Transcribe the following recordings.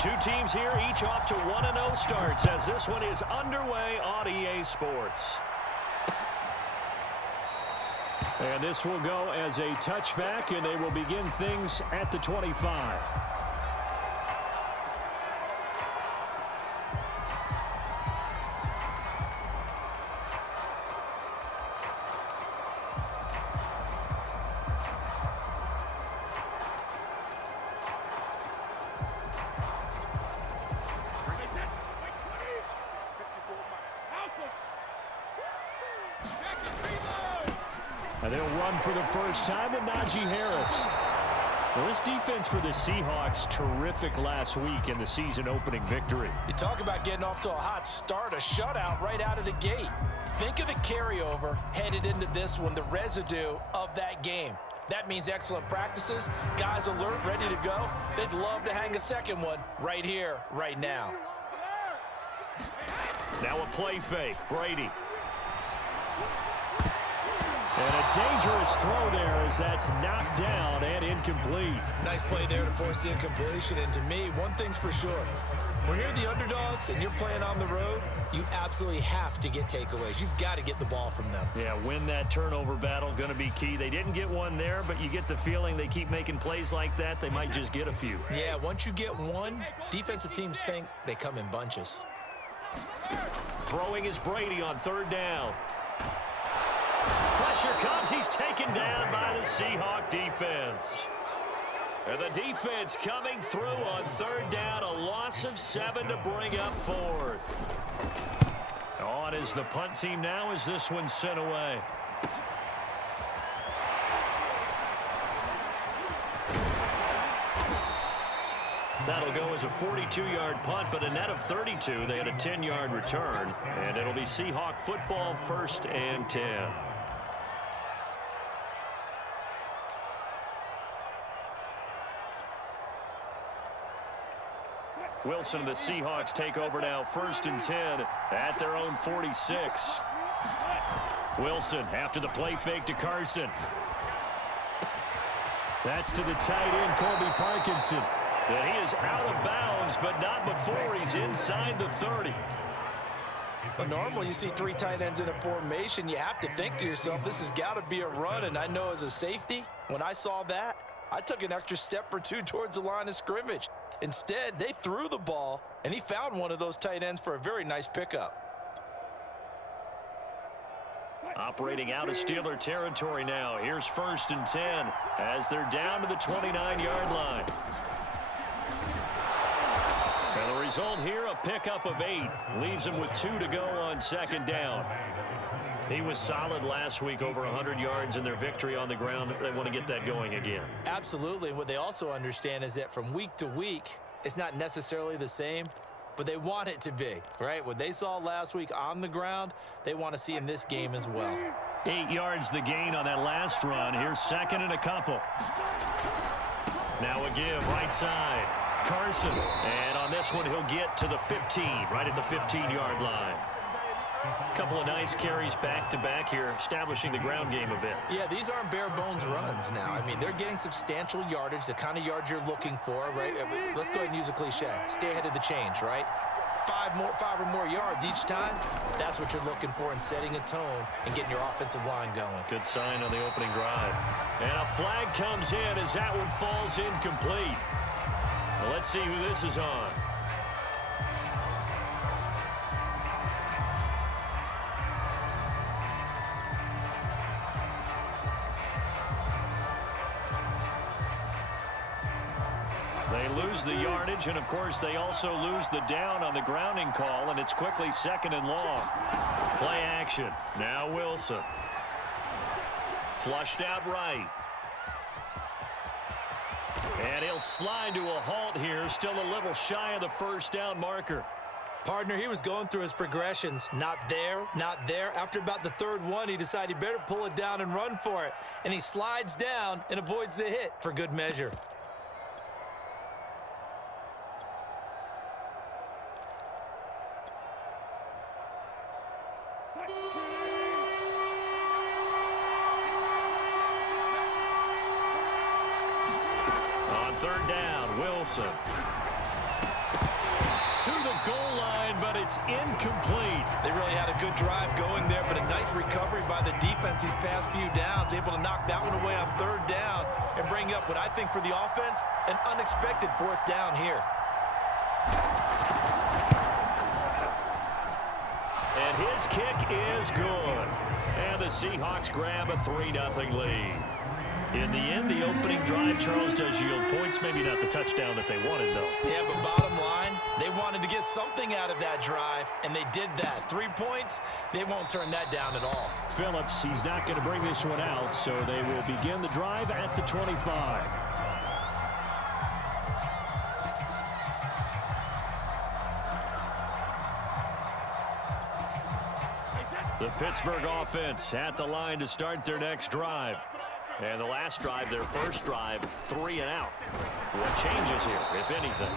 Two teams here, each off to 1-0 starts as this one is underway on EA Sports. And this will go as a touchback, and they will begin things at the 25. And they'll run for the first time with Najee Harris. Well, this defense for the Seahawks, terrific last week in the season-opening victory. You talk about getting off to a hot start, a shutout right out of the gate. Think of the carryover headed into this one, the residue of that game. That means excellent practices, guys alert, ready to go. They'd love to hang a second one right here, right now. Now a play fake, Brady. And a dangerous throw there as that's knocked down and incomplete. Nice play there to force the incompletion. And to me, one thing's for sure. When you're the underdogs and you're playing on the road, you absolutely have to get takeaways. You've got to get the ball from them. Yeah, win that turnover battle, going to be key. They didn't get one there, but you get the feeling they keep making plays like that, they might just get a few. Yeah, once you get one, defensive teams think they come in bunches. Throwing is Brady on third down. Pressure comes. He's taken down by the Seahawk defense. And the defense coming through on third down. A loss of 7 to bring up fourth. On is the punt team now as this one's sent away. That'll go as a 42-yard punt, but a net of 32. They had a 10-yard return, and it'll be Seahawk football, 1st and 10. Wilson and the Seahawks take over now, 1st and 10 at their own 46. Wilson after the play fake to Carson. That's to the tight end, Colby Parkinson. And he is out of bounds, but not before he's inside the 30. Well, normally you see 3 tight ends in a formation, you have to think to yourself, this has got to be a run. And I know as a safety, when I saw that, I took an extra step or two towards the line of scrimmage. Instead, they threw the ball, and he found one of those tight ends for a very nice pickup. Operating out of Steeler territory now. Here's 1st and 10 as they're down to the 29-yard line. And the result here, a pickup of 8. Leaves them with 2 to go on 2nd down. He was solid last week, over 100 yards in their victory on the ground. They want to get that going again. Absolutely. What they also understand is that from week to week, it's not necessarily the same, but they want it to be, right? What they saw last week on the ground, they want to see in this game as well. 8 yards the gain on that last run. Here's 2nd and a couple. Now a give, right side. Carson. And on this one, he'll get to the 15, right at the 15-yard line. A couple of nice carries back-to-back here, establishing the ground game a bit. Yeah, these aren't bare-bones runs now. I mean, they're getting substantial yardage, the kind of yards you're looking for, right? I mean, let's go ahead and use a cliche. Stay ahead of the change, right? 5 or more yards each time, that's what you're looking for in setting a tone and getting your offensive line going. Good sign on the opening drive. And a flag comes in as that one falls incomplete. Well, let's see who this is on. They lose the yardage, and of course they also lose the down on the grounding call, and it's quickly 2nd and long. Play action. Now Wilson. Flushed out right. And he'll slide to a halt here, still a little shy of the 1st down marker. Partner, he was going through his progressions. Not there, not there. After about the 3rd one, he decided he better pull it down and run for it. And he slides down and avoids the hit for good measure. On 3rd down, Wilson. to the goal line, but it's incomplete. They really had a good drive going there, but a nice recovery by the defense these past few downs, able to knock that one away on third down and bring up what I think for the offense, an unexpected fourth down here. And his kick is good. And the Seahawks grab a 3-0 lead. In the end, the opening drive, Charles, does yield points. Maybe not the touchdown that they wanted, though. Yeah, but bottom line, they wanted to get something out of that drive, and they did that. 3 points, they won't turn that down at all. Phillips, he's not going to bring this one out, so they will begin the drive at the 25. The Pittsburgh offense at the line to start their next drive. And the last drive, their first drive, 3 and out. What changes here, if anything?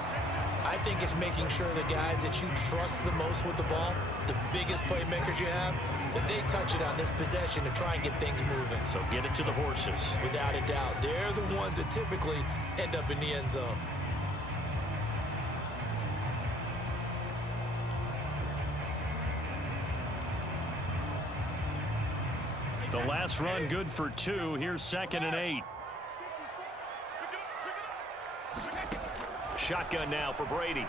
I think it's making sure the guys that you trust the most with the ball, the biggest playmakers you have, that they touch it on this possession to try and get things moving. So get it to the horses. Without a doubt. They're the ones that typically end up in the end zone. The last run good for 2. Here's 2nd and 8. Shotgun now for Brady.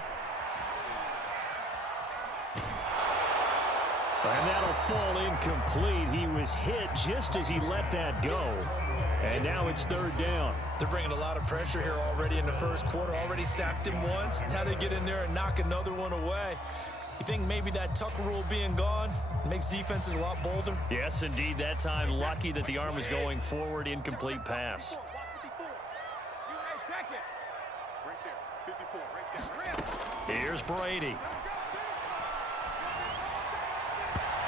And that'll fall incomplete. He was hit just as he let that go. And now it's 3rd down. They're bringing a lot of pressure here already in the first quarter. Already sacked him once. Now they get in there and knock another one away. You think maybe that Tucker rule being gone makes defenses a lot bolder? Yes, indeed. That time, lucky that the arm was going forward. Incomplete pass. Here's Brady.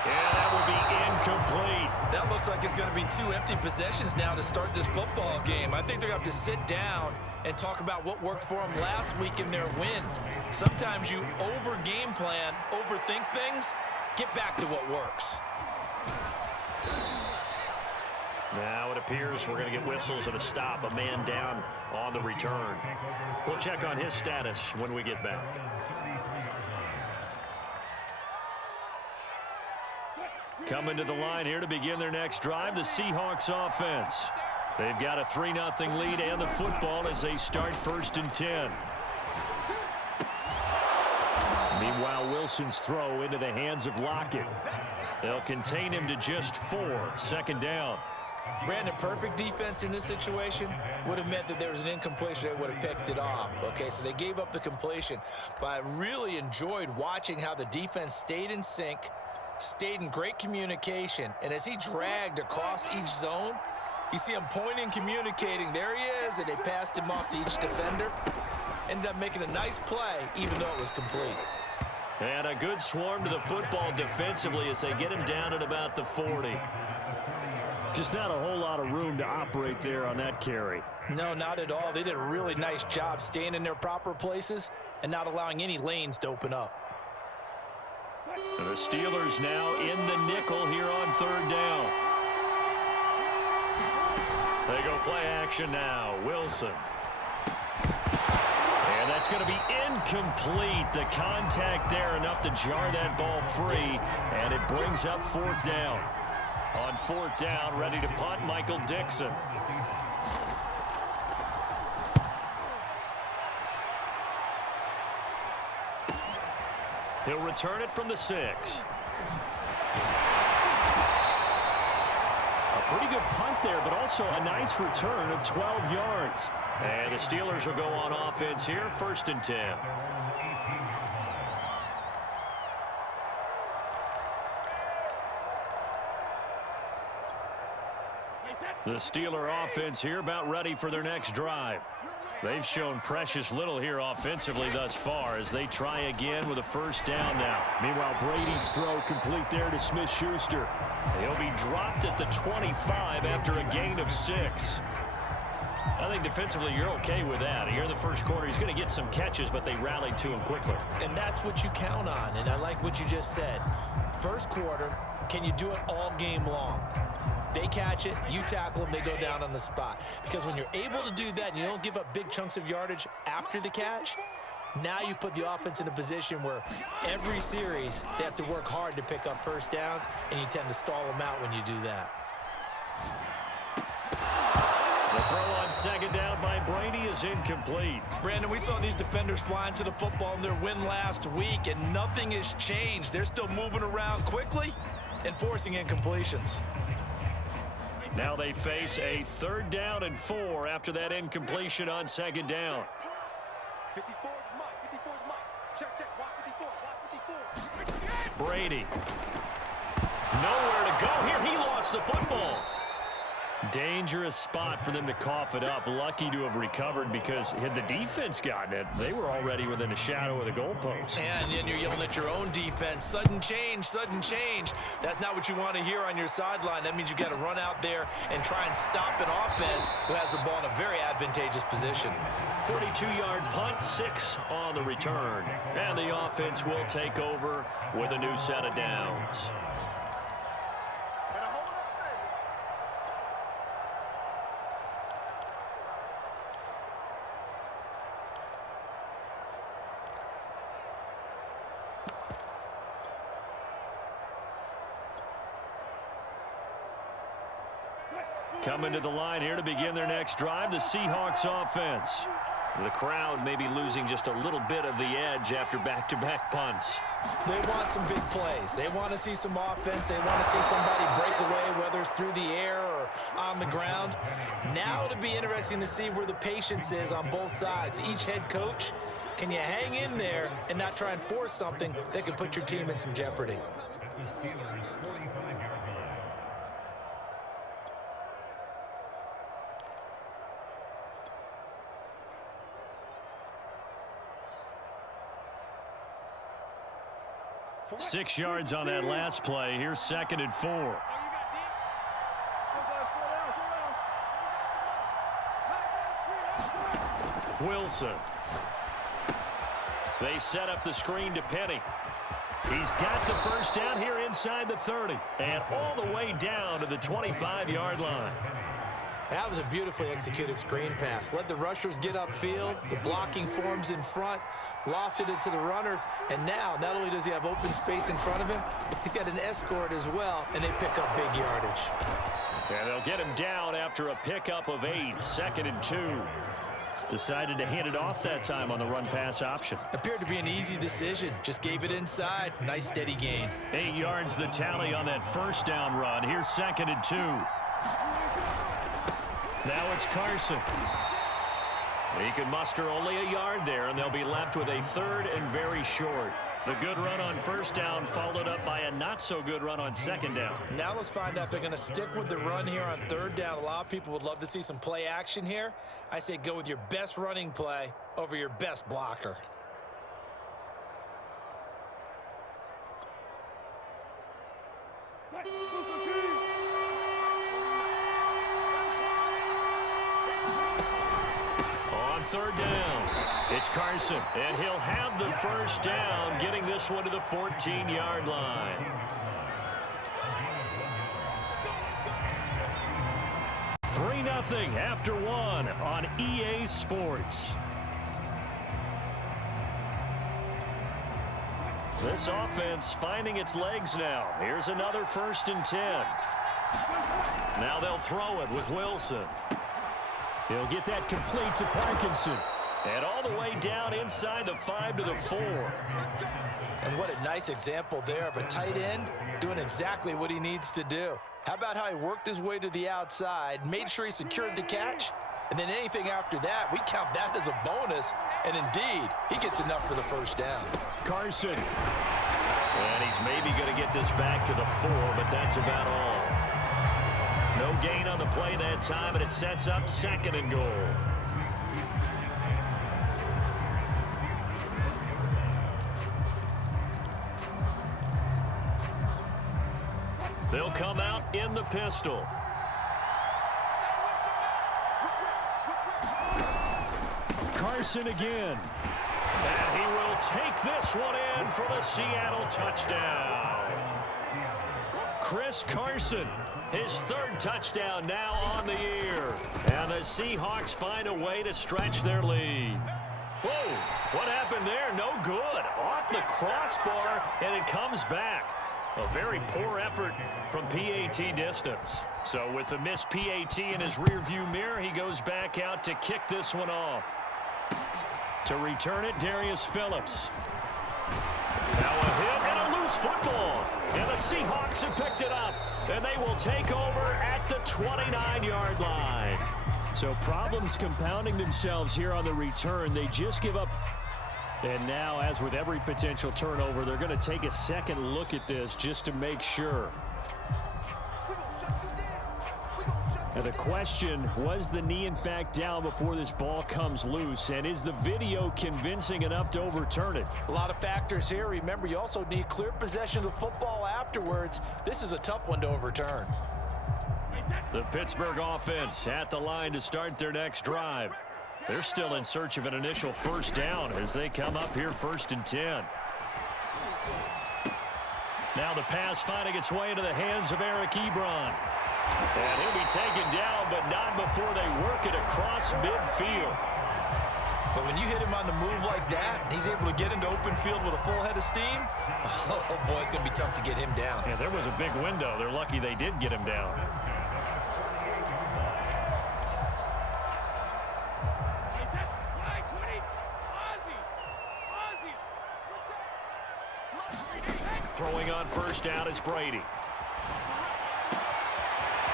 Yeah, that would be incomplete. That looks like it's going to be 2 empty possessions now to start this football game. I think they're going to have to sit down and talk about what worked for them last week in their win. Sometimes you over-game plan, overthink things, get back to what works. Now it appears we're going to get whistles and a stop, a man down on the return. We'll check on his status when we get back. Coming to the line here to begin their next drive, the Seahawks offense. They've got a 3-0 lead and the football as they start 1st and 10. Meanwhile, Wilson's throw into the hands of Lockett. They'll contain him to just 4. 2nd down. Brandon, perfect defense in this situation would have meant that there was an incompletion that would have picked it off. Okay, so they gave up the completion. But I really enjoyed watching how the defense stayed in sync, stayed in great communication, and as he dragged across each zone, you see him pointing, communicating. There he is, and they passed him off to each defender. Ended up making a nice play, even though it was complete. And a good swarm to the football defensively as they get him down at about the 40. Just not a whole lot of room to operate there on that carry. No, not at all. They did a really nice job staying in their proper places and not allowing any lanes to open up. And the Steelers now in the nickel here on 3rd down. They go play action now. Wilson. And that's going to be incomplete. The contact there enough to jar that ball free. And it brings up 4th down. On 4th down, ready to punt, Michael Dixon. He'll return it from the 6. A pretty good punt there, but also a nice return of 12 yards. And the Steelers will go on offense here, 1st and 10. The Steeler offense here about ready for their next drive. They've shown precious little here offensively thus far as they try again with a 1st down now. Meanwhile, Brady's throw complete there to Smith-Schuster. He'll be dropped at the 25 after a gain of 6. I think defensively you're okay with that. Here in the first quarter, he's going to get some catches, but they rallied to him quickly. And that's what you count on, and I like what you just said. First quarter, can you do it all game long? They catch it, you tackle them, they go down on the spot. Because when you're able to do that and you don't give up big chunks of yardage after the catch, Now you put the offense in a position where every series they have to work hard to pick up first downs, and you tend to stall them out when you do that. The throw on second down by Brady is incomplete. Brandon, we saw these defenders flying to the football in their win last week, and nothing has changed. They're still moving around quickly and forcing incompletions. Now they face a 3rd down and 4 after that incompletion on second down. 54 is Mike. 54 is Mike. Check, check. Watch 54. Watch 54. Brady. Nowhere to go here. He lost the football. Dangerous spot for them to cough it up. Lucky to have recovered, because had the defense gotten it, they were already within a shadow of the goalpost. And then you're yelling at your own defense. Sudden change, sudden change. That's not what you want to hear on your sideline. That means you got to run out there and try and stop an offense who has the ball in a very advantageous position. 42-yard punt, 6 on the return. And the offense will take over with a new set of downs. Coming to the line here to begin their next drive, the Seahawks offense. The crowd may be losing just a little bit of the edge after back-to-back punts. They want some big plays. They want to see some offense. They want to see somebody break away, whether it's through the air or on the ground. Now it'll be interesting to see where the patience is on both sides. Each head coach, can you hang in there and not try and force something that could put your team in some jeopardy? 6 yards on that last play. Here's 2nd and 4. Wilson. They set up the screen to Penny. He's got the first down here inside the 30 and all the way down to the 25-yard line. That was a beautifully executed screen pass. Let the rushers get upfield. The blocking forms in front. Lofted it to the runner. And now, not only does he have open space in front of him, he's got an escort as well, and they pick up big yardage. And they'll get him down after a pickup of 8, 2nd and 2. Decided to hand it off that time on the run-pass option. Appeared to be an easy decision. Just gave it inside. Nice steady gain. 8 yards the tally on that first down run. Here's 2nd and 2. Now it's Carson. He can muster only a yard there, and they'll be left with a 3rd and very short. The good run on first down followed up by a not-so-good run on second down. Now let's find out if they're going to stick with the run here on 3rd down. A lot of people would love to see some play action here. I say go with your best running play over your best blocker. On 3rd down, it's Carson, and he'll have the first down, getting this one to the 14-yard line. Three 3-0 after 1 on EA Sports. This offense finding its legs now. Here's another 1st and 10. Now they'll throw it with Wilson. He'll get that complete to Parkinson. And all the way down inside the 5 to the 4. And what a nice example there of a tight end doing exactly what he needs to do. How about how he worked his way to the outside, made sure he secured the catch, and then anything after that, we count that as a bonus. And indeed, he gets enough for the first down. Carson. And he's maybe going to get this back to the 4, but that's about all. No gain on the play that time, and it sets up 2nd and goal. They'll come out in the pistol. Carson again. And he will take this one in for the Seattle touchdown. Chris Carson, his 3rd touchdown now on the year. And the Seahawks find a way to stretch their lead. Whoa, what happened there? no good. Off the crossbar, and it comes back. A very poor effort from PAT distance. So with the missed PAT in his rearview mirror, he goes back out to kick this one off. To return it, Darius Phillips. Now a hit and a loose football. And the Seahawks have picked it up. And they will take over at the 29-yard line. So problems compounding themselves here on the return. They just give up. And now, as with every potential turnover, they're going to take a second look at this just to make sure. And the question, was the knee in fact down before this ball comes loose? And is the video convincing enough to overturn it? A lot of factors here. Remember, you also need clear possession of the football afterwards. This is a tough one to overturn. The Pittsburgh offense at the line to start their next drive. They're still in search of an initial first down as they come up here 1st and 10. Now the pass finding its way into the hands of Eric Ebron. And he'll be taken down, but not before they work it across midfield. But when you hit him on the move like that, and he's able to get into open field with a full head of steam, oh boy, it's going to be tough to get him down. Yeah, there was a big window. They're lucky they did get him down. Throwing on first down is Brady.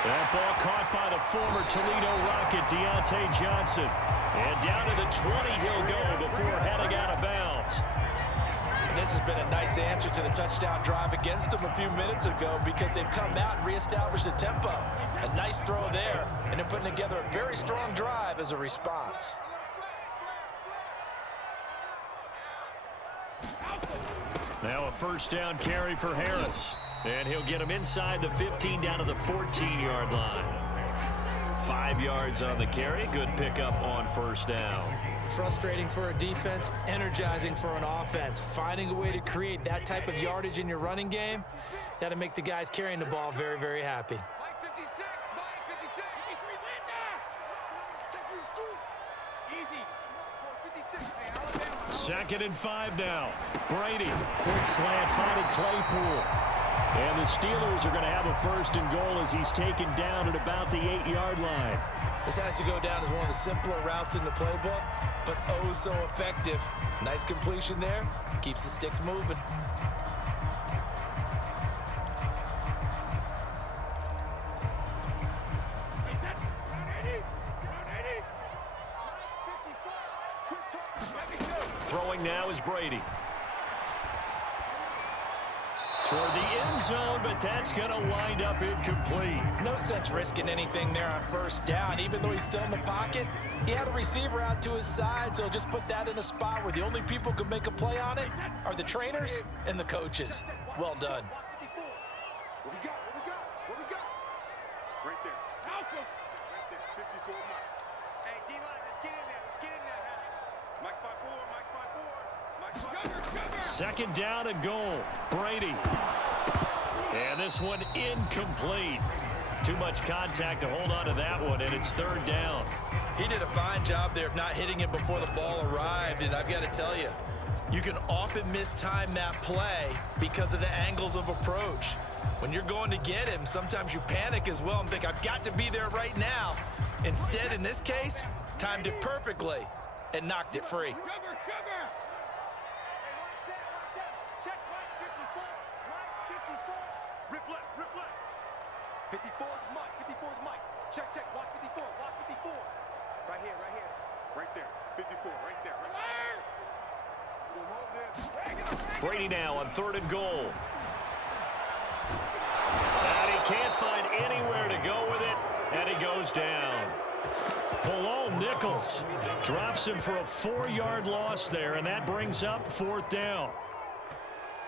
That ball caught by the former Toledo Rocket, Deontay Johnson. And down to the 20 he'll go before heading out of bounds. And this has been a nice answer to the touchdown drive against them a few minutes ago because they've come out and reestablished the tempo. A nice throw there, and they're putting together a very strong drive as a response. Now a first down carry for Harris. And he'll get him inside the 15 down to the 14-yard line. 5 yards on the carry. Good pickup on first down. Frustrating for a defense, energizing for an offense. Finding a way to create that type of yardage in your running game, that'll make the guys carrying the ball very, very happy. Second and 5 now. Brady, quick slant, finding Claypool. And the Steelers are going to have a first and goal as he's taken down at about the 8-yard line. This has to go down as one of the simpler routes in the playbook, but oh so effective. Nice completion there. Keeps the sticks moving. Throwing now is Brady. Toward the end zone, but that's going to wind up incomplete. No sense risking anything there on first down. Even though he's still in the pocket, he had a receiver out to his side, so just put that in a spot where the only people who can make a play on it are the trainers and the coaches. Well done. What we got? What we got? Right there. Right there. 54 Mike. Hey, D-line, let's get in there. Mike spot forward. Second down and goal. Brady. And this one incomplete. Too much contact to hold on to that one, and it's third down. He did a fine job there of not hitting him before the ball arrived, and I've got to tell you, you can often mistime that play because of the angles of approach. When you're going to get him, sometimes you panic as well and think, I've got to be there right now. Instead, in this case, timed it perfectly and knocked it free. Rip left. 54 is Mike. Check. Watch 54. Right here. Right there. 54. Right there. Brady now on third and goal. And he can't find anywhere to go with it, and he goes down. Bilal Nichols drops him for a 4-yard loss there, and that brings up fourth down.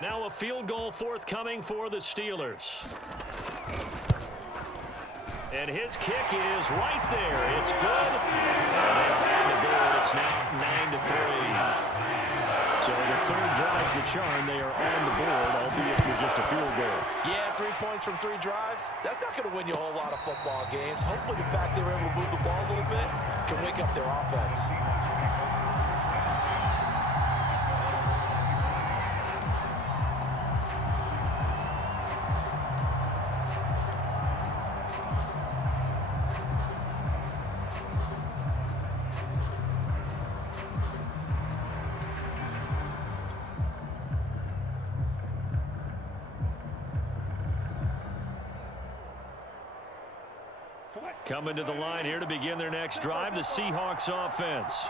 Now a field goal forthcoming for the Steelers. And his kick is right there. It's good. And they are on the board. It's now 9-3. So the third drives the charm. They are on the board, albeit with just a field goal. Yeah, 3 points from 3 drives. That's not going to win you a whole lot of football games. Hopefully the fact they were able to move the ball a little bit can wake up their offense. Coming to the line here to begin their next drive, the Seahawks offense.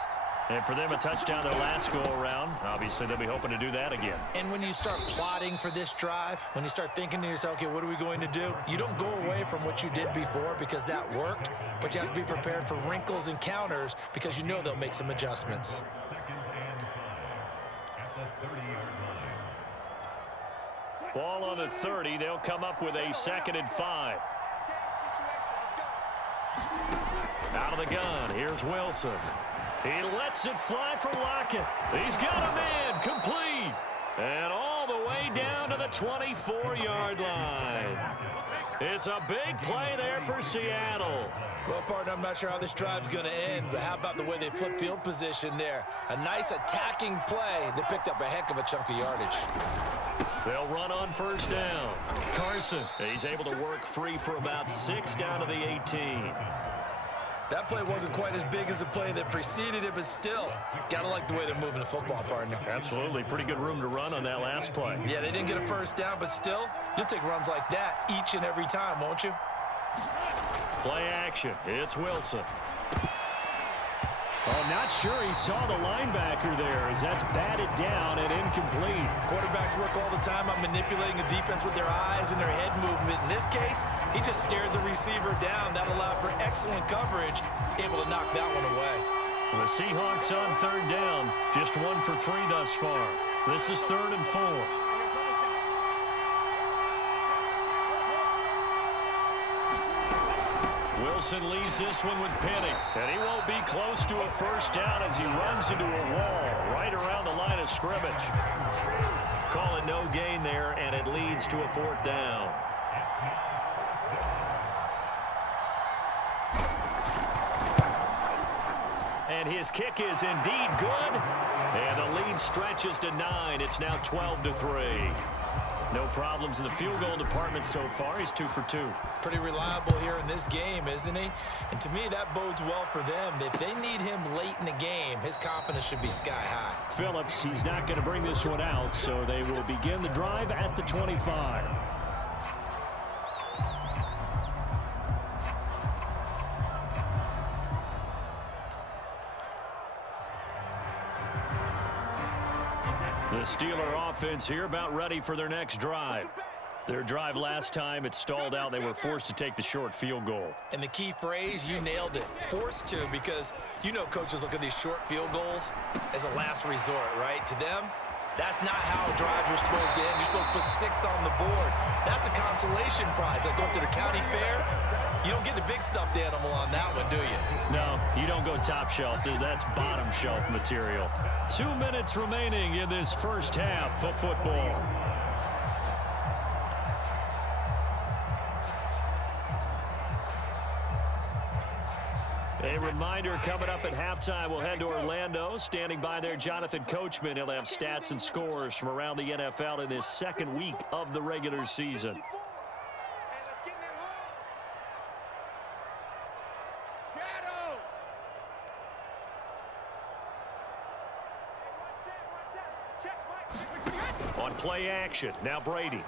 And for them, a touchdown their last go-around. Obviously, they'll be hoping to do that again. And when you start plotting for this drive, when you start thinking to yourself, okay, what are we going to do? You don't go away from what you did before because that worked, but you have to be prepared for wrinkles and counters because you know they'll make some adjustments. Ball on the 30. They'll come up with a 2nd and 5. Out of the gun. Here's Wilson. He lets it fly for Lockett. He's got a man complete. And all the way down to the 24-yard line. It's a big play there for Seattle. Well, partner, I'm not sure how this drive's going to end, but how about the way they flip field position there? A nice attacking play that picked up a heck of a chunk of yardage. They'll run on 1st down. Carson, he's able to work free for about 6 down to the 18. That play wasn't quite as big as the play that preceded it, but still, gotta like the way they're moving the football, partner. Absolutely. Pretty good room to run on that last play. Yeah, they didn't get a 1st down, but still, you'll take runs like that each and every time, won't you? Play action. It's Wilson. Oh, not sure he saw the linebacker there as that's batted down and incomplete. Quarterbacks work all the time on manipulating a defense with their eyes and their head movement. In this case, he just stared the receiver down. That allowed for excellent coverage, able to knock that one away. The Seahawks on 3rd down, just 1 for 3 thus far. This is 3rd and 4. Wilson leaves this one with Penny, and he won't be close to a 1st down as he runs into a wall right around the line of scrimmage. Call it no gain there, and it leads to a 4th down. And his kick is indeed good, and the lead stretches to 9. It's now 12-3. No problems in the field goal department so far. He's 2 for 2. Pretty reliable here in this game, isn't he? And to me, that bodes well for them. If they need him late in the game, his confidence should be sky high. Phillips, he's not going to bring this one out, so they will begin the drive at the 25. The Steeler offense here about ready for their next drive. Their drive last time, it stalled out. They were forced to take the short field goal. And the key phrase, you nailed it. Forced to, because you know coaches look at these short field goals as a last resort, right? To them, that's not how drives are supposed to end. You're supposed to put 6 on the board. That's a consolation prize. Like going to the county fair, you don't get the big stuffed animal on that one, do you? No, you don't go top shelf. That's bottom shelf material. 2 minutes remaining in this first half of football. A reminder, coming up at halftime, we'll head to Orlando. Standing by there, Jonathan Coachman. He'll have stats and scores from around the NFL in this 2nd week of the regular season. On play action, now Brady.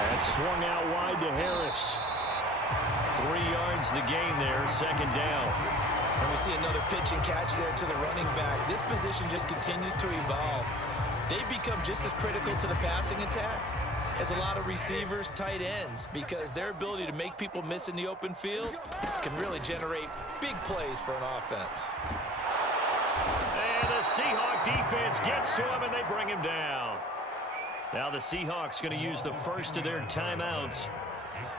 That's swung out wide to Harris. 3 yards the gain there, 2nd down. And we see another pitch and catch there to the running back. This position just continues to evolve. They become just as critical to the passing attack as a lot of receivers, tight ends, because their ability to make people miss in the open field can really generate big plays for an offense. And the Seahawk defense gets to him, and they bring him down. Now the Seahawks going to use the first of their timeouts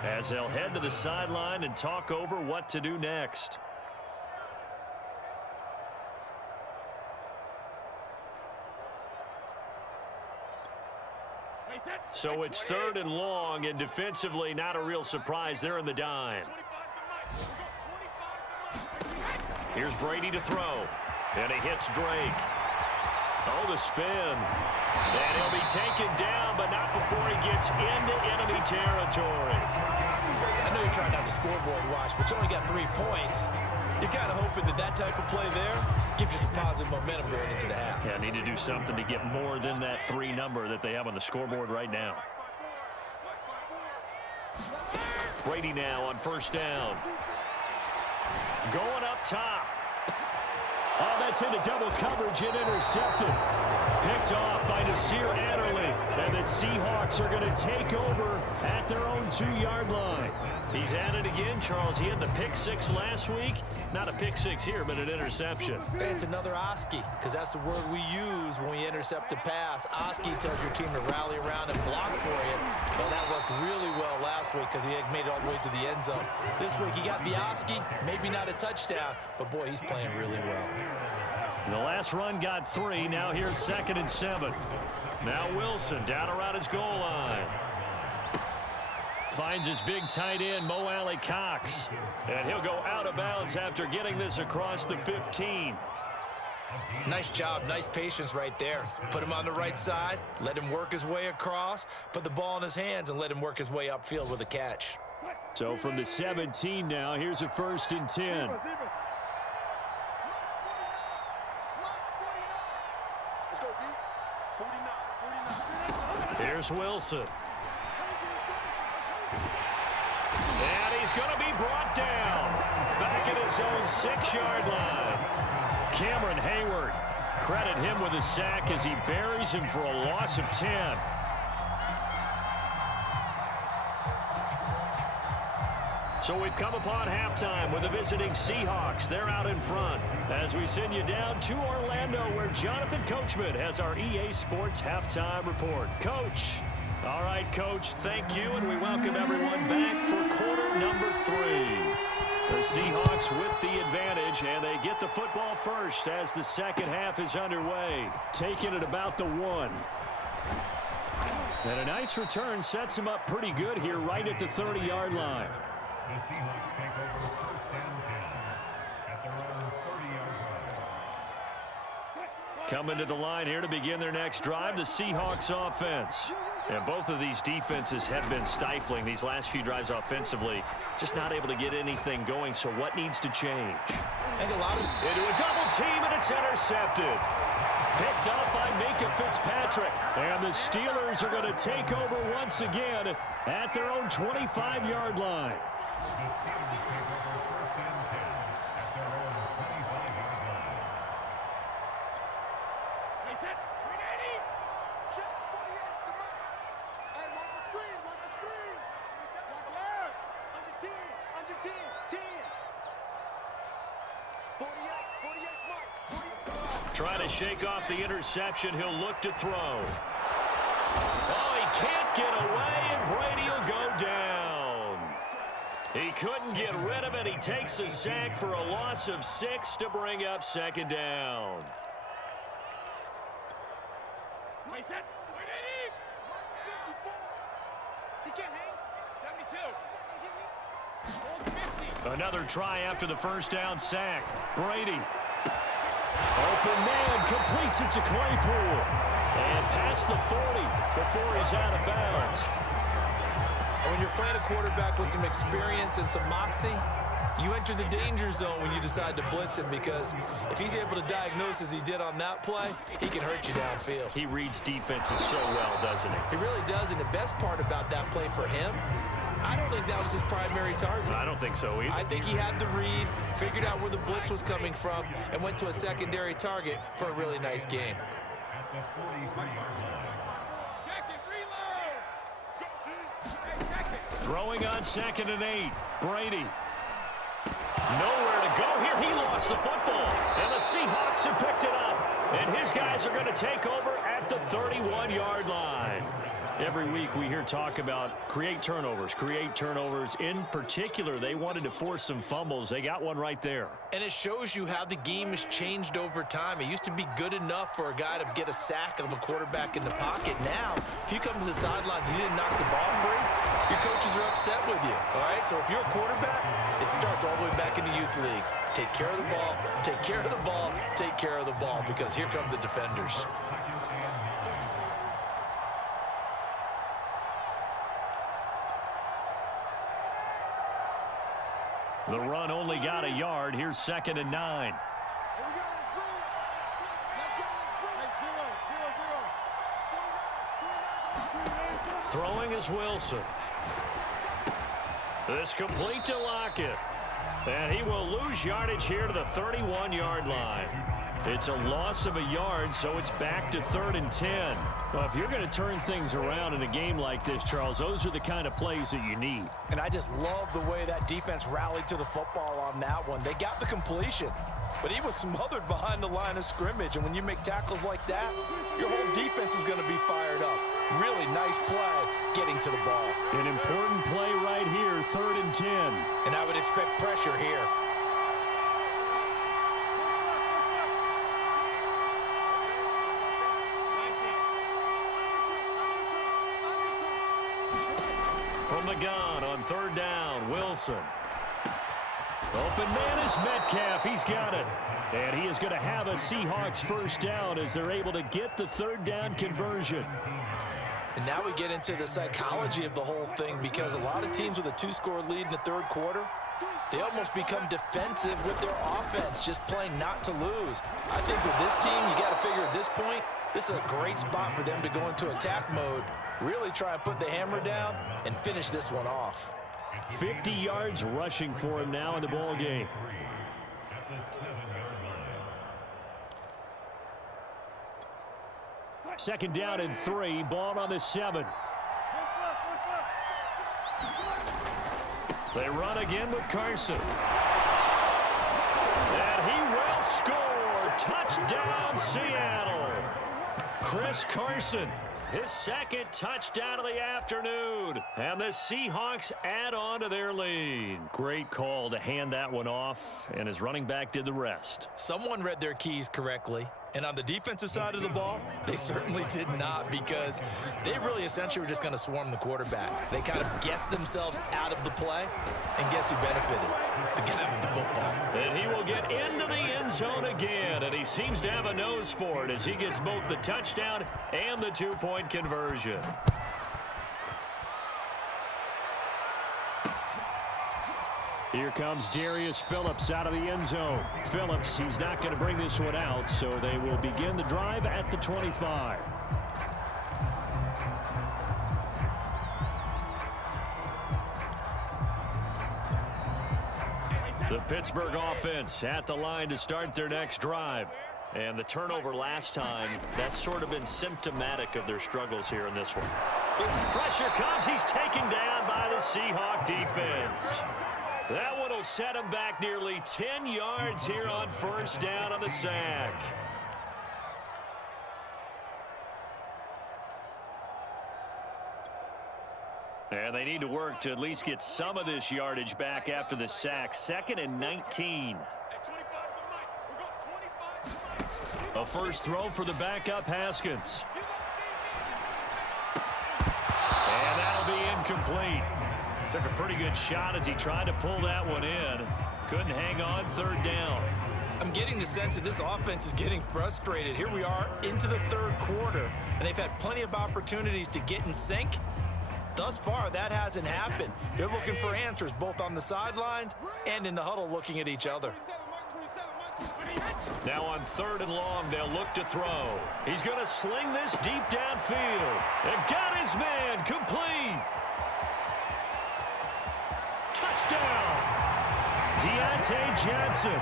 as they'll head to the sideline and talk over what to do next. So it's 3rd and long, and defensively not a real surprise. They're in the dime. Here's Brady to throw, and he hits Drake. Oh, the spin. And he'll be taken down, but not before he gets into enemy territory. I know you're trying to have the scoreboard watch, but you only got 3 points. You're kind of hoping that type of play there gives you some positive momentum going into the half. Yeah, need to do something to get more than that 3 number that they have on the scoreboard right now. Brady now on first down. Going up top. Oh, that's into double coverage and intercepted. Picked off by Nasir Adderley. And the Seahawks are going to take over at their own 2-yard line. He's at it again, Charles. He had the pick 6 last week. Not a pick 6 here, but an interception. Hey, it's another Oski, because that's the word we use when we intercept a pass. Oski tells your team to rally around and block for you. Well, that worked really well last week because he had made it all the way to the end zone. This week he got the Oski, maybe not a touchdown, but boy, he's playing really well. The last run got 3. Now here's 2nd and 7. Now Wilson down around his goal line. Finds his big tight end, Mo Alley Cox. And he'll go out of bounds after getting this across the 15. Nice job, nice patience right there. Put him on the right side, let him work his way across, put the ball in his hands, and let him work his way upfield with a catch. So from the 17 now, here's a 1st and 10. Let's go, D. 49. Here's Wilson. And he's going to be brought down. Back at his own 6-yard line. Cameron Hayward. Credit him with a sack as he buries him for a loss of 10. So we've come upon halftime with the visiting Seahawks. They're out in front as we send you down to Orlando where Jonathan Coachman has our EA Sports Halftime Report. Coach. All right, Coach, thank you, and we welcome everyone back for quarter number 3. The Seahawks with the advantage, and they get the football first as the second half is underway. Taking it about the 1. And a nice return sets him up pretty good here right at the 30-yard line. The Seahawks take over 1st and 10 at their own 30-yard line. Coming to the line here to begin their next drive, the Seahawks offense. And both of these defenses have been stifling these last few drives offensively. Just not able to get anything going, so what needs to change? And a lot of Into a double team, and it's intercepted. Picked up by Minka Fitzpatrick. And the Steelers are going to take over once again at their own 25-yard line. The Steelers take over 1st and 10 at their own 25-yard line. Check 48 to Mike. Hey, watch the screen, watch the screen. Walk left. Under 10, under 10, 10. 48, Mike. 48. Trying to shake off the interception. He'll look to throw. Oh, he can't get away, and Brady will go down. He couldn't get rid of it. He takes a sack for a loss of 6 to bring up 2nd down. Mike, 54. He can't hang. 72. Another try after the first down sack. Brady. Open man, completes it to Claypool. And past the 40 before he's out of bounds. when you're playing a quarterback with some experience and some moxie, you enter the danger zone when you decide to blitz him, because if he's able to diagnose as he did on that play, he can hurt you downfield. He reads defenses so well, doesn't he? He really does, and the best part about that play for him, I don't think that was his primary target. I don't think so either. I think he had the read, figured out where the blitz was coming from, and went to a secondary target for a really nice game. At the 43-yard line. Throwing on 2nd and 8. Brady. Nowhere to go here. He lost the football. And the Seahawks have picked it up. And his guys are going to take over at the 31-yard line. Every week we hear talk about create turnovers. In particular, they wanted to force some fumbles. They got one right there. And it shows you how the game has changed over time. It used to be good enough for a guy to get a sack of a quarterback in the pocket. Now, if you come to the sidelines and you didn't knock the ball free, your coaches are upset with you. All right? So if you're a quarterback, it starts all the way back in the youth leagues. Take care of the ball, take care of the ball, take care of the ball, because here come the defenders. The run only got a yard. Here's 2nd and 9. Throwing is Wilson. This complete to Lockett. And he will lose yardage here to the 31-yard line. It's a loss of a yard, so it's back to 3rd and 10. Well, if you're going to turn things around in a game like this, Charles, those are the kind of plays that you need. And I just love the way that defense rallied to the football on that one. They got the completion, but he was smothered behind the line of scrimmage. And when you make tackles like that, your whole defense is going to be fired up. Really nice play getting to the ball. An important play right here, 3rd and 10. And I would expect pressure here. From the gun on 3rd down, Wilson. Open man is Metcalf. He's got it. And he is going to have a Seahawks first down as they're able to get the 3rd down conversion. And now we get into the psychology of the whole thing, because a lot of teams with a 2-score lead in the 3rd quarter, they almost become defensive with their offense, just playing not to lose. I think with this team, you got to figure at this point, this is a great spot for them to go into attack mode, really try and put the hammer down and finish this one off. 50 yards rushing for him now in the ball game. Second down and 3, ball on the 7. They run again with Carson. And he will score. Touchdown, Seattle. Chris Carson, his 2nd touchdown of the afternoon. And the Seahawks add on to their lead. Great call to hand that one off, and his running back did the rest. Someone read their keys correctly. And on the defensive side of the ball, they certainly did not, because they really essentially were just going to swarm the quarterback. They kind of guessed themselves out of the play, and guess who benefited? The guy with the football. And he will get into the end zone again, and he seems to have a nose for it as he gets both the touchdown and the 2-point conversion. Here comes Darius Phillips out of the end zone. Phillips, he's not going to bring this one out, so they will begin the drive at the 25. The Pittsburgh offense at the line to start their next drive. And the turnover last time, that's sort of been symptomatic of their struggles here in this one. Pressure comes. He's taken down by the Seahawk defense. That one will set him back nearly 10 yards here on 1st down on the sack. And they need to work to at least get some of this yardage back after the sack. 2nd and 19. A first throw for the backup Haskins. And that'll be incomplete. Took a pretty good shot as he tried to pull that one in. Couldn't hang on 3rd down. I'm getting the sense that this offense is getting frustrated. Here we are into the 3rd quarter, and they've had plenty of opportunities to get in sync. Thus far, that hasn't happened. They're looking for answers both on the sidelines and in the huddle looking at each other. Now on 3rd and long, they'll look to throw. He's going to sling this deep downfield. And got his man complete. Touchdown! Deontay Johnson,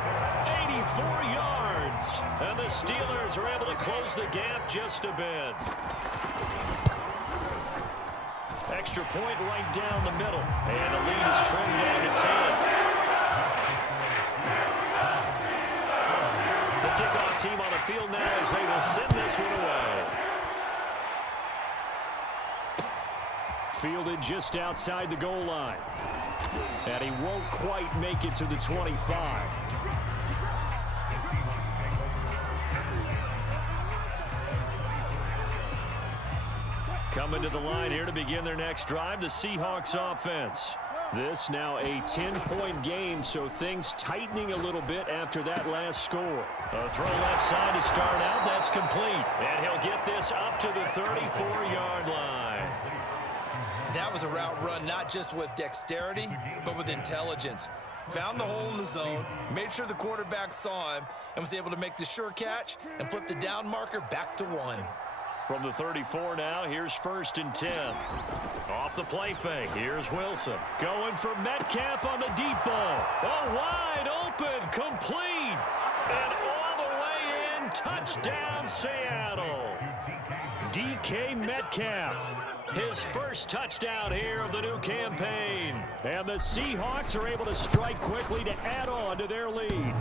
84 yards. And the Steelers are able to close the gap just a bit. Extra point right down the middle. And the lead is trimmed down to 10. The kickoff team on the field now as they will send this one away. Fielded just outside the goal line. And he won't quite make it to the 25. Coming to the line here to begin their next drive, the Seahawks offense. This now a 10-point game, so things tightening a little bit after that last score. A throw left side to start out. That's complete. And he'll get this up to the 34-yard line. That was a route run not just with dexterity, but with intelligence. Found the hole in the zone, made sure the quarterback saw him, and was able to make the sure catch and flip the down marker back to 1. From the 34 now, here's 1st and 10. Off the play fake, here's Wilson. Going for Metcalf on the deep ball. Oh, wide open, complete. And all the way in, touchdown Seattle. DK Metcalf, his first touchdown here of the new campaign. And the Seahawks are able to strike quickly to add on to their lead.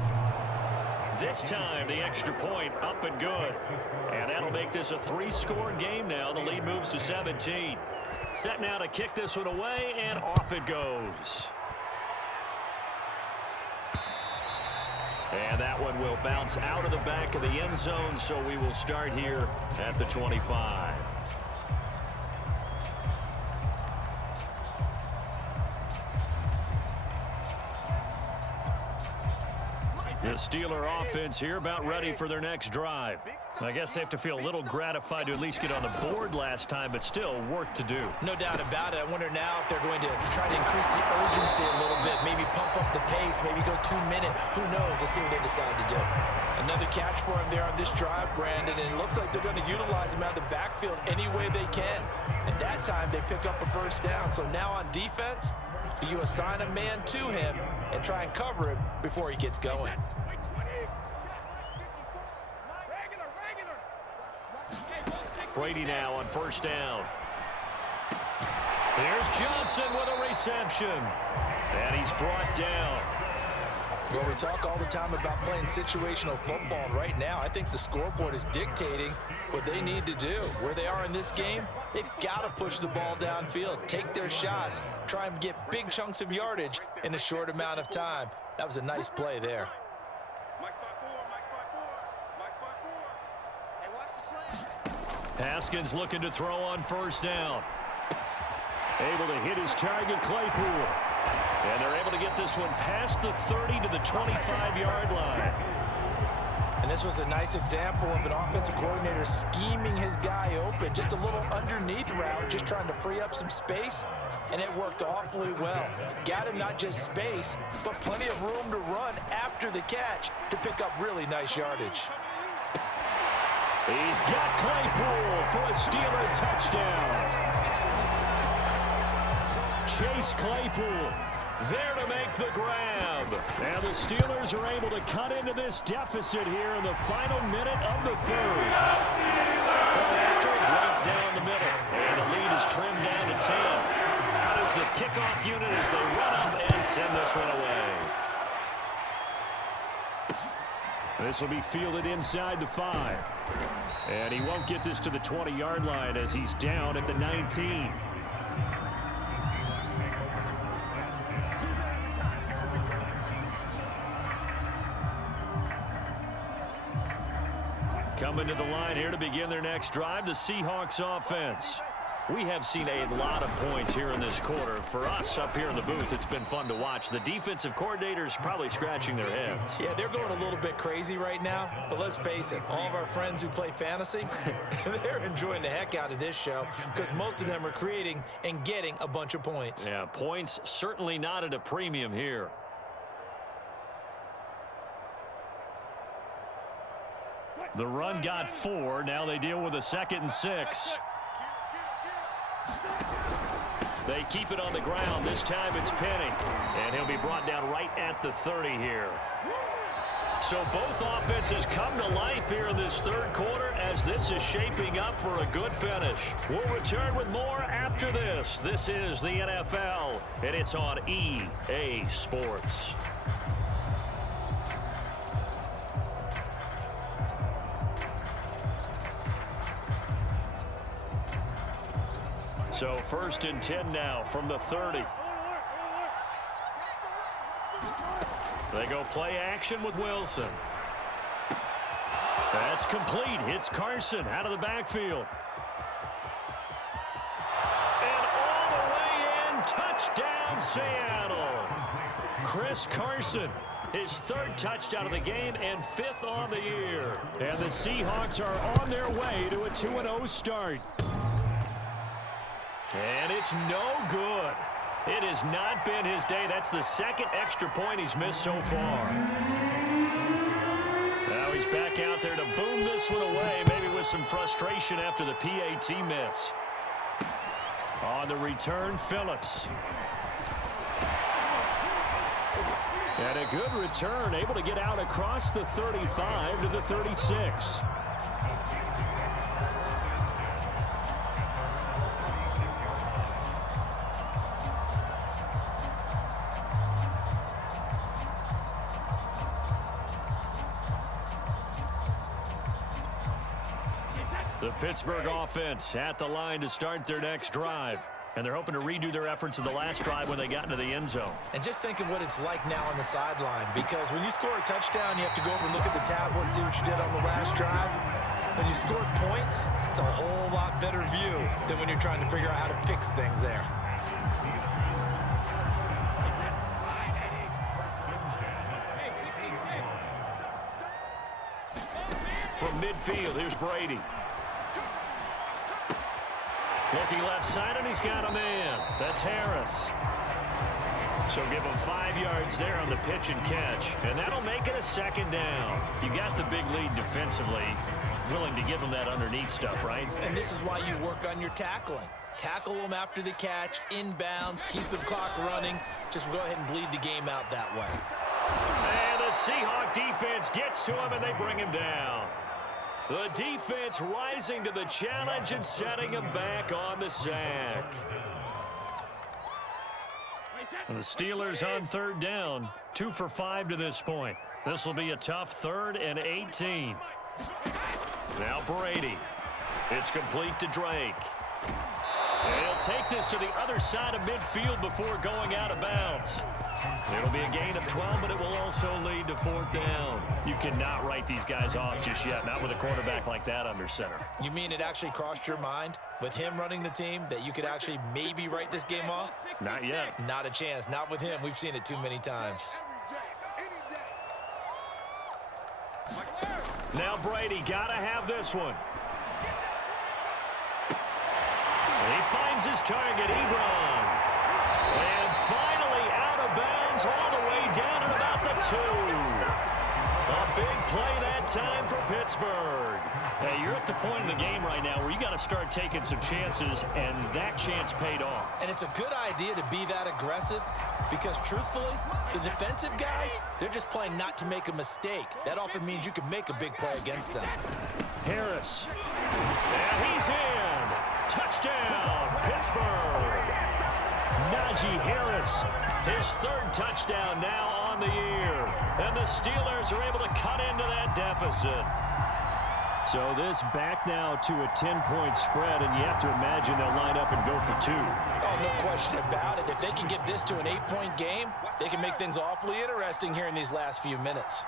This time, the extra point up and good. And that'll make this a 3-score game now. The lead moves to 17. Set now to kick this one away, and off it goes. And that one will bounce out of the back of the end zone, so we will start here at the 25. The Steeler offense here about ready for their next drive. I guess they have to feel a little gratified to at least get on the board last time, but still work to do. No doubt about it. I wonder now if they're going to try to increase the urgency a little bit, maybe pump up the pace, maybe go 2-minute. Who knows? Let's see what they decide to do. Another catch for him there on this drive, Brandon, and it looks like they're going to utilize him out of the backfield any way they can. And that time they pick up a first down. So now on defense, do you assign a man to him and try and cover him before he gets going? Brady now on 1st down. Here's Johnson with a reception. And he's brought down. Well, we talk all the time about playing situational football, and right now I think the scoreboard is dictating what they need to do. Where they are in this game, they've got to push the ball downfield, take their shots, try and get big chunks of yardage in a short amount of time. That was a nice play there. Haskins looking to throw on 1st down. Able to hit his target, Claypool. And they're able to get this one past the 30 to the 25-yard line. And this was a nice example of an offensive coordinator scheming his guy open. Just a little underneath route, just trying to free up some space, and it worked awfully well. Got him not just space, but plenty of room to run after the catch to pick up really nice yardage. He's got Claypool for a Steeler touchdown. Chase Claypool there to make the grab. And the Steelers are able to cut into this deficit here in the final minute of the third. After right down the middle. And the lead is trimmed down to 10. Out is the kickoff unit as they run up and send this one away. This will be fielded inside the 5. And he won't get this to the 20-yard line as he's down at the 19. Coming to the line here to begin their next drive, the Seahawks offense. We have seen a lot of points here in this quarter. For us up here in the booth, it's been fun to watch. The defensive coordinators probably scratching their heads. Yeah, they're going a little bit crazy right now, but let's face it, all of our friends who play fantasy, they're enjoying the heck out of this show because most of them are creating and getting a bunch of points. Yeah, points certainly not at a premium here. The run got 4. Now they deal with a 2nd and 6. They keep it on the ground. This time it's Penny. And he'll be brought down right at the 30 here. So both offenses come to life here in this third quarter as this is shaping up for a good finish. We'll return with more after this. This is the NFL, and it's on EA Sports. So 1st and 10 now from the 30. They go play action with Wilson. That's complete. It's Carson out of the backfield. And all the way in, touchdown Seattle. Chris Carson, his 3rd touchdown of the game and 5th on the year. And the Seahawks are on their way to a 2-0 start. And it's no good. It has not been his day. That's the 2nd extra point he's missed so far. Now he's back out there to boom this one away, maybe with with some frustration after the PAT miss. On the return, Phillips. And a good return, able to get out across the 35 to the 36. The Pittsburgh offense at the line to start their next drive. And they're hoping to redo their efforts of the last drive when they got into the end zone. And just think of what it's like now on the sideline, because when you score a touchdown, you have to go over and look at the tablet and see what you did on the last drive. When you score points, it's a whole lot better view than when you're trying to figure out how to fix things there. From midfield, here's Brady. Looking left side, and he's got a man. That's Harris. So give him 5 yards there on the pitch and catch. And that'll make it a second down. You got the big lead defensively. Willing to give him that underneath stuff, right? And this is why you work on your tackling. Tackle them after the catch, inbounds, keep the clock running. Just go ahead and bleed the game out that way. And the Seahawk defense gets to him, and they bring him down. The defense rising to the challenge and setting him back on the sack. And the Steelers on third down, 2 for 5 to this point. This will be a tough 3rd and 18. Now Brady. It's complete to Drake. And he'll take this to the other side of midfield before going out of bounds. It'll be a gain of 12, but it will also lead to 4th down. You cannot write these guys off just yet, not with a quarterback like that under center. You mean it actually crossed your mind with him running the team that you could actually maybe write this game off? Not yet. Not a chance. Not with him. We've seen it too many times. Now Brady, gotta have this one. He finds his target, Ebron. And finally out of bounds all the way down at about the 2. A big play that time for Pittsburgh. Hey, you're at the point in the game right now where you got to start taking some chances, and that chance paid off. And it's a good idea to be that aggressive because, truthfully, the defensive guys, they're just playing not to make a mistake. That often means you can make a big play against them. Harris. And he's in. Touchdown, Pittsburgh. Najee Harris, his 3rd touchdown now on the year. And the Steelers are able to cut into that deficit. So this back now to a 10-point spread, and you have to imagine they'll line up and go for 2. Oh, no question about it. If they can get this to an 8-point game, they can make things awfully interesting here in these last few minutes.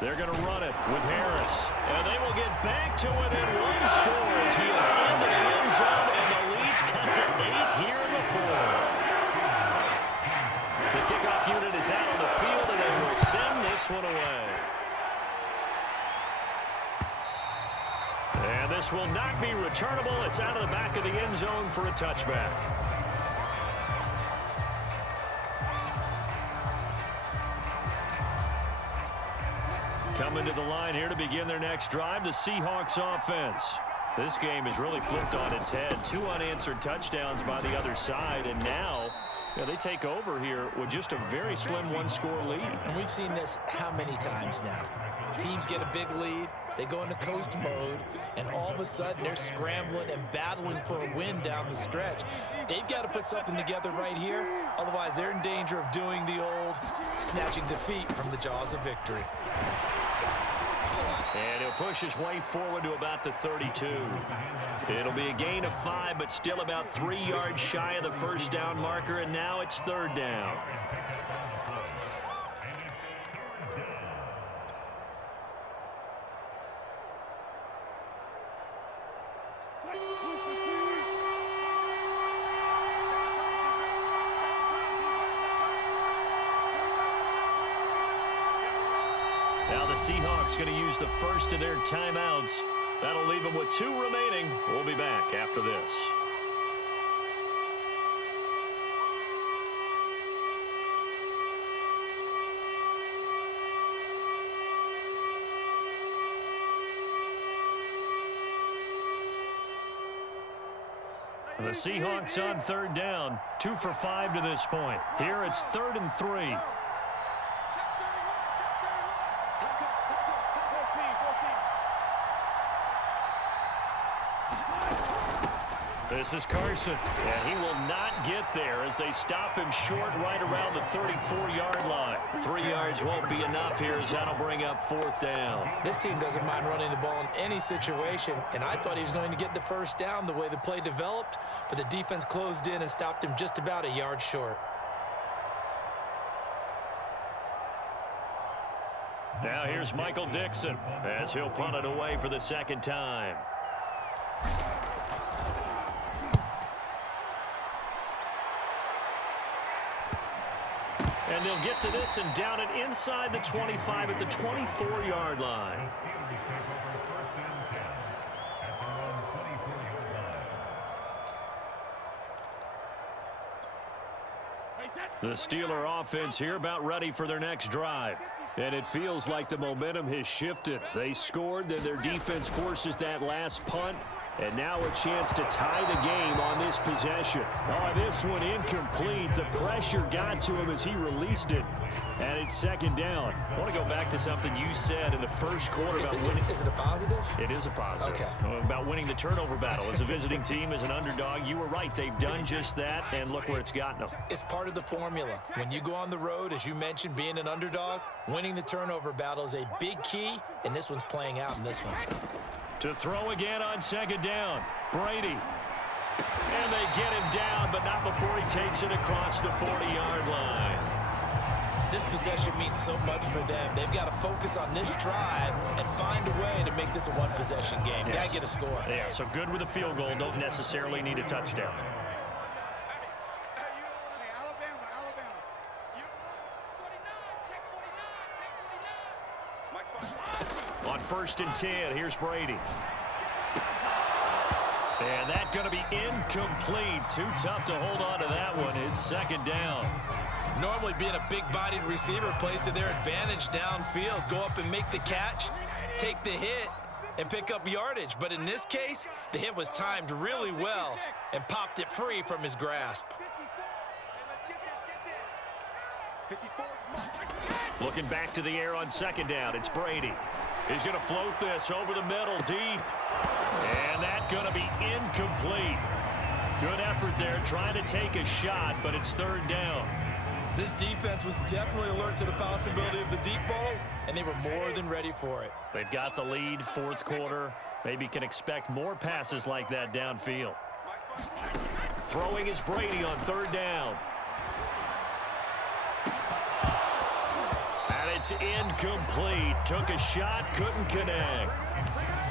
They're going to run it with Harris. And they will get back to within 1 score as he is into the end zone, and the lead's cut to 8 here in the 4th. The kickoff unit is out on the field, and they will send this one away. And this will not be returnable. It's out of the back of the end zone for a touchback. Coming to the line here to begin their next drive, the Seahawks offense. This game is really flipped on its head. 2 unanswered touchdowns by the other side, and now they take over here with just a very slim 1-score lead. And we've seen this how many times now? Teams get a big lead, they go into coast mode, and all of a sudden they're scrambling and battling for a win down the stretch. They've got to put something together right here, otherwise they're in danger of doing the old snatching defeat from the jaws of victory. And he'll push his way forward to about the 32. It'll be a gain of 5, but still about 3 yards shy of the 1st down marker, and now it's 3rd down. Now the Seahawks going to use the first of their timeouts. That'll leave them with 2 remaining. We'll be back after this. The Seahawks on third down, 2 for 5 to this point. Here it's 3rd and 3. This is Carson, and he will not get there as they stop him short right around the 34-yard line. 3 yards won't be enough here as that'll bring up 4th down. This team doesn't mind running the ball in any situation, and I thought he was going to get the first down the way the play developed, but the defense closed in and stopped him just about a yard short. Now here's Michael Dixon as he'll punt it away for the 2nd time. And they'll get to this and down it inside the 25 at the 24-yard line. The Steeler offense here about ready for their next drive. And it feels like the momentum has shifted. They scored, then their defense forces that last punt. And now a chance to tie the game on this possession. Oh, this one incomplete. The pressure got to him as he released it. And it's 2nd down. I want to go back to something you said in the first quarter about winning. Is it a positive? It is a positive. Okay. About winning the turnover battle. As a visiting team, as an underdog, you were right. They've done just that, and look where it's gotten them. It's part of the formula. When you go on the road, as you mentioned, being an underdog, winning the turnover battle is a big key, and this one's playing out in this one. To throw again on 2nd down, Brady. And they get him down, but not before he takes it across the 40-yard line. This possession means so much for them. They've got to focus on this drive and find a way to make this a one-possession game. Yes. Got to get a score. Yeah, so good with a field goal. Don't necessarily need a touchdown. On 1st and 10, here's Brady. And that's going to be incomplete. Too tough to hold on to that one. It's 2nd down. Normally being a big-bodied receiver plays to their advantage downfield. Go up and make the catch, take the hit, and pick up yardage. But in this case, the hit was timed really well and popped it free from his grasp. Looking back to the air on 2nd down, it's Brady. He's going to float this over the middle deep. And that's going to be incomplete. Good effort there trying to take a shot, but it's 3rd down. This defense was definitely alert to the possibility of the deep ball, and they were more than ready for it. They've got the lead, 4th quarter. Maybe can expect more passes like that downfield. Throwing is Brady on 3rd down. And it's incomplete. Took a shot, couldn't connect.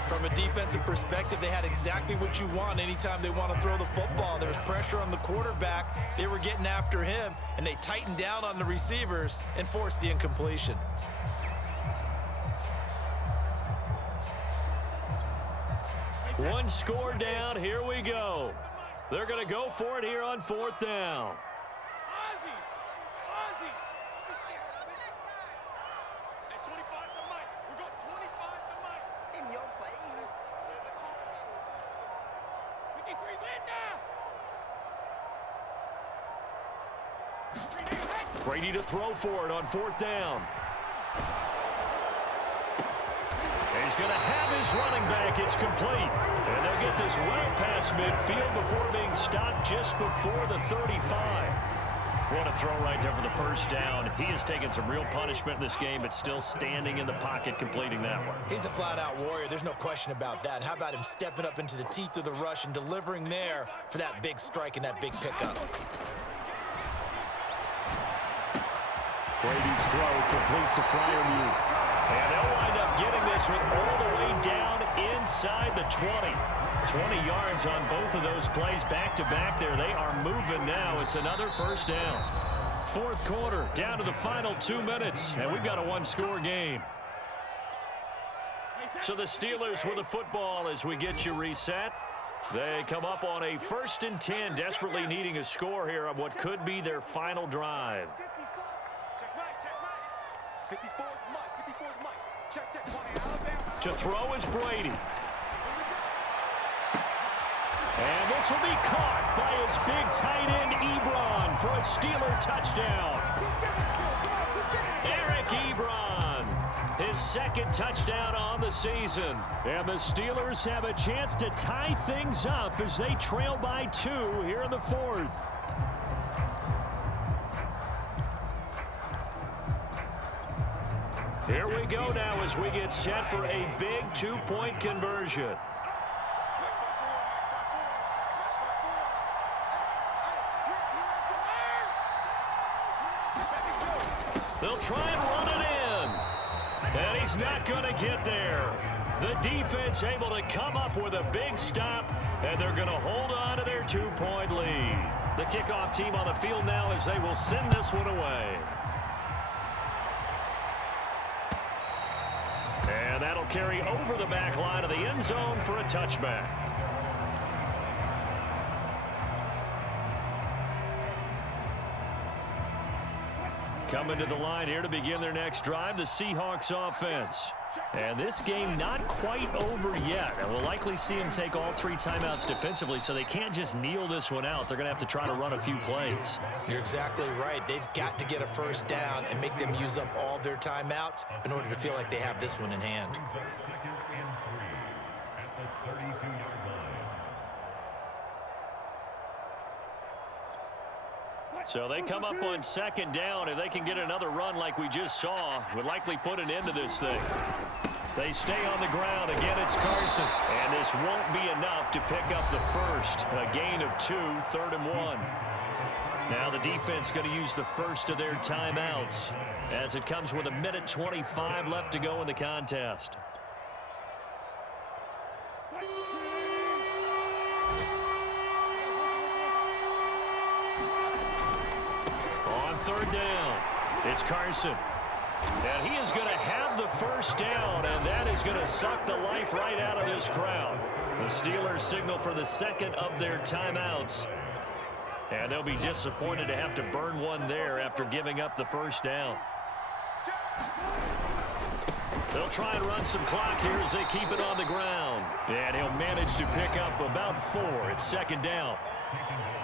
From a defensive perspective, they had exactly what you want anytime they want to throw the football. There was pressure on the quarterback. They were getting after him, and they tightened down on the receivers and forced the incompletion. One score down. Here we go. They're going to go for it here on 4th down. In your face. Brady to throw for it on 4th down. He's going to have his running back. It's complete. And they'll get this well past midfield before being stopped just before the 35. What a throw right there for the 1st down. He has taken some real punishment in this game, but still standing in the pocket completing that one. He's a flat-out warrior. There's no question about that. And how about him stepping up into the teeth of the rush and delivering there for that big strike and that big pickup? Brady's throw complete to Freiermuth. And they'll wind up getting this one all the way down inside the 20. 20 yards on both of those plays back-to-back there. They are moving now. It's another 1st down. 4th quarter, down to the final 2 minutes, and we've got a one-score game. So the Steelers with the football as we get you reset. They come up on a 1st and 10, desperately needing a score here on what could be their final drive. To throw is Brady. And this will be caught by his big tight end, Ebron, for a Steeler touchdown. Eric Ebron, his second touchdown on the season. And the Steelers have a chance to tie things up as they trail by 2 here in the 4th. Here we go now as we get set for a big 2-point conversion. They'll try and run it in. And he's not going to get there. The defense able to come up with a big stop, and they're going to hold on to their 2-point lead. The kickoff team on the field now as they will send this one away. And that'll carry over the back line of the end zone for a touchback. Coming to the line here to begin their next drive, the Seahawks offense. And this game not quite over yet. And we'll likely see them take all 3 timeouts defensively, so they can't just kneel this one out. They're going to have to try to run a few plays. You're exactly right. They've got to get a first down and make them use up all their timeouts in order to feel like they have this one in hand. Second and 3 at the 32-yard line. So they come up on second down. If they can get another run like we just saw, would likely put an end to this thing. They stay on the ground. Again, it's Carson. And this won't be enough to pick up the first. A gain of 2, 3rd and 1. Now the defense going to use the first of their timeouts as it comes with 1:25 left to go in the contest. On 3rd down, it's Carson. And he is going to have the first down, and that is going to suck the life right out of this crowd. The Steelers signal for the second of their timeouts. And they'll be disappointed to have to burn one there after giving up the first down. They'll try and run some clock here as they keep it on the ground. And he'll manage to pick up about 4. It's 2nd down.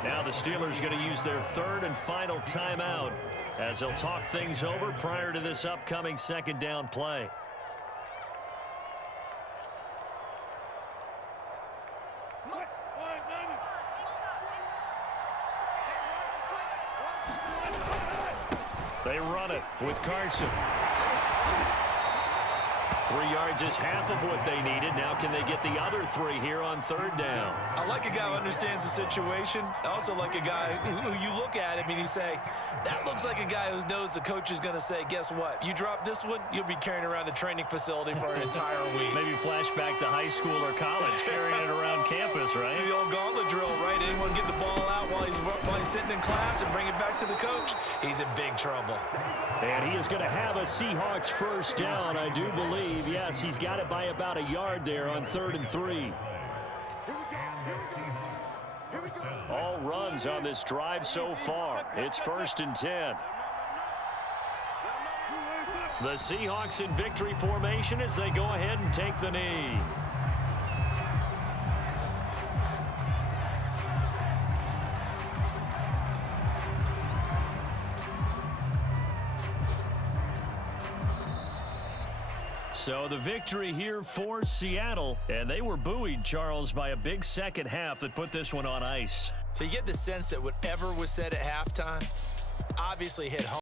Now the Steelers going to use their 3rd and final timeout as they'll talk things over prior to this upcoming 2nd down play. They run it with Carson. 3 yards is half of what they needed. Now can they get the other 3 here on 3rd down? I like a guy who understands the situation. I also like a guy who you look at him and you say, that looks like a guy who knows the coach is going to say, guess what? You drop this one, you'll be carrying around the training facility for an entire week. Maybe flashback to high school or college, carrying it around campus, right? The old gauntlet drill, right? Anyone get the ball out while he's sitting in class and bring it back to the coach? He's in big trouble. And he is going to have a Seahawks first down, I do believe. Yes, he's got it by about a yard there on 3rd and 3. All runs on this drive so far. It's 1st and 10. The Seahawks in victory formation as they go ahead and take the knee. So the victory here for Seattle, and they were buoyed, Charles, by a big second half that put this one on ice. So you get the sense that whatever was said at halftime obviously hit home.